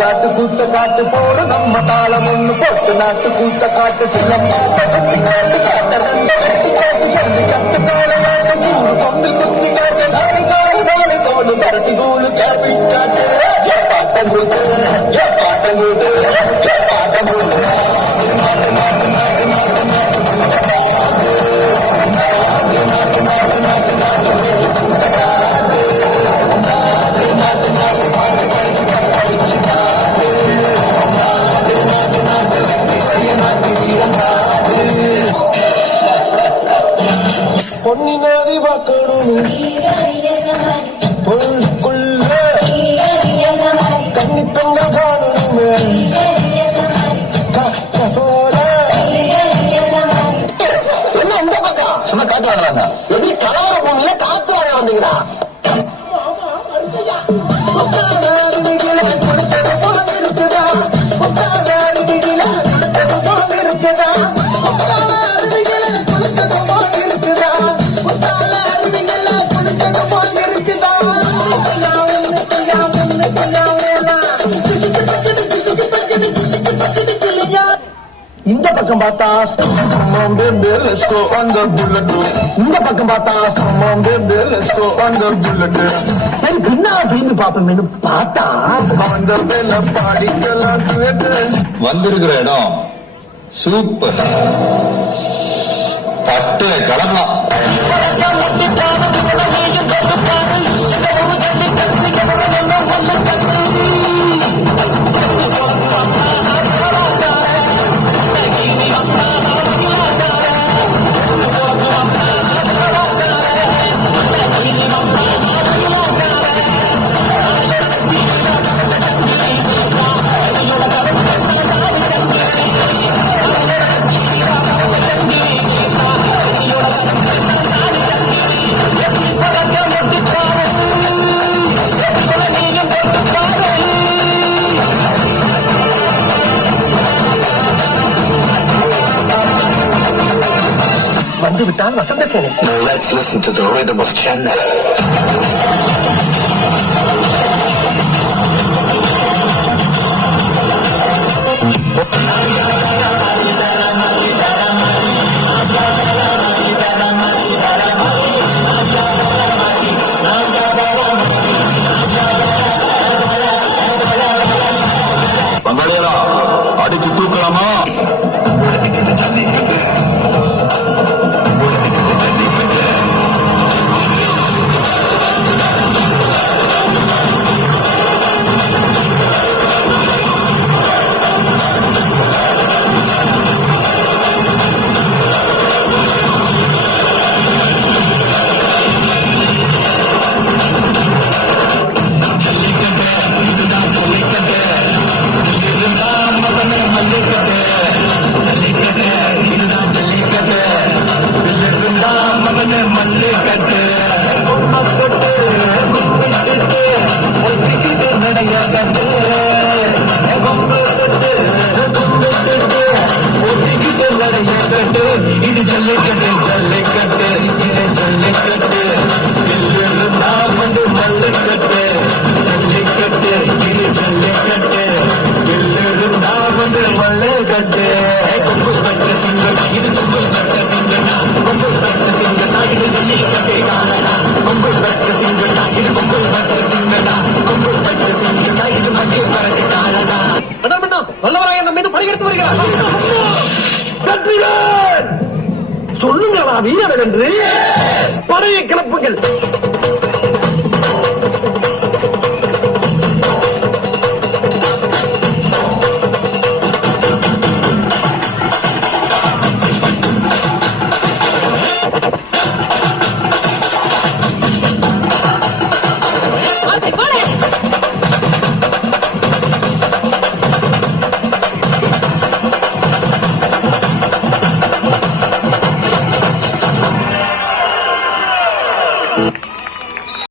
காட்டு கூத்த காட்டு போடு நம்ம தாளம் ஒண்ணு போட்டு நாட்டு கூத்த காட்டு சின்னம் சக்தி காட்டு காட்டு ரெண்டு கட்டி காட்டு சொல்லி கட்டு காடு கூறு கொண்டு குத்தி காட்டு நாளை காடு நாளை தோடு மரட்டி கூடு கேப்பி காட்டு பாட்டம் கூத்து பாட்டம் கூத்து பாட்டம் கூத்து பொன்னினாதி பார்க்கணும் பொருளுக்குள்ள கண்ணி பெண்ண காணணுமே என்ன இந்த பக்கம் சும்மா காத்து வாங்கலாங்க எப்படி கலவர பொண்ணுல காத்து வாழ வந்தீங்களா இந்த பக்கம் பார்த்தா இந்த பக்கம் பார்த்தா பின்னா அப்படின்னு பாப்போம் பார்த்தா வந்திருக்கிற இடம் சூப்பர் பட்டு கிளம்பலாம். வந்து விட்டால் வசந்த சேனை. Let's listen to the rhythm of Chennai. பங்காளிகளா அடிச்சு தூக்கலாமா? இது ஜல்லிக்கட்டு ஜல்லிக்கட்டு இது ஜல்லிக்கட்டு ஜல்லிருந்தா வந்து மல்லிக்கட்டு ஜல்லிக்கட்டு இது ஜல்லிக்கட்டு ஜல்லிருந்தா வந்து மல்லிக்கட்டு கொம்பு பச்சை சிங்கனா இது கொம்பு பச்சை சிங்கனா கொம்பு பச்சை சிங்கனா இது ஜல்லிக்கட்டு காணனா கொம்பு பச்சை சிங்கனா இது கொம்பு பச்சை சிங்கனா கொம்பு பச்சை சிங்கனா இது மஞ்சு பறக்கு காலனா வல்லவராய நம்ம மீது படையெடுத்து வருகிறார். சொல்லுங்களா வீரர்கள் என்று படையை கிளப்புங்கள்.